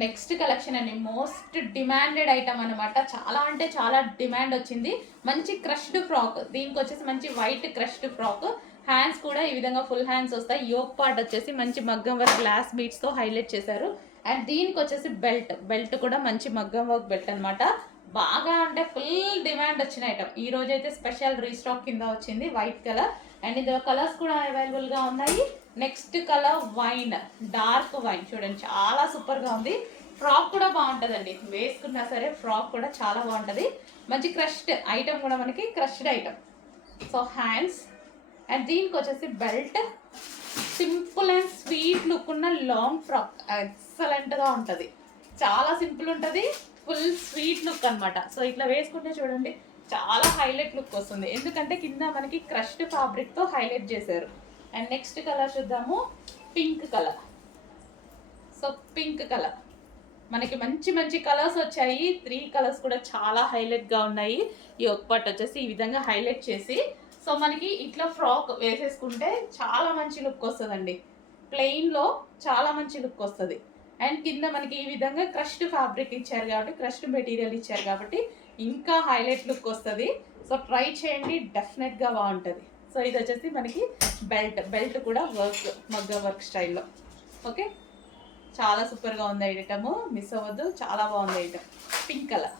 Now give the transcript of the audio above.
Next collection అండి, most demanded item అనమాట. చాలా అంటే చాలా డిమాండ్ వచ్చింది. మంచి క్రష్డ్ ఫ్రాక్, దీనికి వచ్చేసి మంచి వైట్ క్రష్డ్ ఫ్రాక్. హ్యాండ్స్ కూడా ఈ విధంగా ఫుల్ హ్యాండ్స్ వస్తాయి. యోక్ పార్ట్ వచ్చేసి మంచి మగ్గం వర్క్ గ్లాస్ బీట్స్తో హైలైట్ చేశారు. అండ్ దీనికి వచ్చేసి బెల్ట్ కూడా మంచి మగ్గం వర్క్ బెల్ట్ అనమాట. బాగా అంటే ఫుల్ డిమాండ్ వచ్చిన ఐటమ్. ఈ రోజు అయితే స్పెషల్ రీస్టాక్ కింద వచ్చింది వైట్ కలర్. అండ్ ఇందులో కలర్స్ కూడా అవైలబుల్గా ఉన్నాయి. Next colour wine, dark wine చూడండి, చాలా సూపర్గా ఉంది. ఫ్రాక్ కూడా బాగుంటుందండి, వేసుకున్నా సరే ఫ్రాక్ కూడా చాలా బాగుంటుంది. మంచి క్రష్డ్ ఐటమ్ కూడా మనకి crushed item. So hands and దీనికి వచ్చేసి belt. Simple and sweet look ఉన్న లాంగ్ ఫ్రాక్, ఎక్సలెంట్గా ఉంటుంది. చాలా సింపుల్ ఉంటుంది, ఫుల్ స్వీట్ లుక్ అనమాట. సో ఇట్లా వేసుకుంటే చూడండి చాలా హైలైట్ లుక్ వస్తుంది, ఎందుకంటే కింద మనకి క్రష్డ్ ఫ్యాబ్రిక్తో హైలైట్ చేశారు. అండ్ నెక్స్ట్ కలర్ చూద్దాము, pink colour. So pink colour మనకి మంచి మంచి కలర్స్ వచ్చాయి. 3 కలర్స్ కూడా చాలా హైలైట్గా ఉన్నాయి. ఈ ఒక పట్టు వచ్చేసి ఈ విధంగా హైలైట్ చేసి, సో మనకి ఇట్లా ఫ్రాక్ వేసేసుకుంటే చాలా మంచి లుక్ వస్తుందండి. ప్లెయిన్లో చాలా మంచి లుక్ వస్తుంది. అండ్ కింద మనకి ఈ విధంగా క్రష్డ్ ఫ్యాబ్రిక్ ఇచ్చారు కాబట్టి, క్రష్డ్ మెటీరియల్ ఇచ్చారు కాబట్టి ఇంకా హైలైట్ లుక్ వస్తుంది. సో ట్రై చేయండి, డెఫినెట్గా బాగుంటుంది. సో ఇది వచ్చేసి మనకి బెల్ట్ కూడా వర్క్ మగ్గ వర్క్ స్టైల్లో. ఓకే, చాలా సూపర్గా ఉంది ఐటమ్, మిస్ అవ్వద్దు. చాలా బాగుంది ఐటమ్, పింక్ కలర్.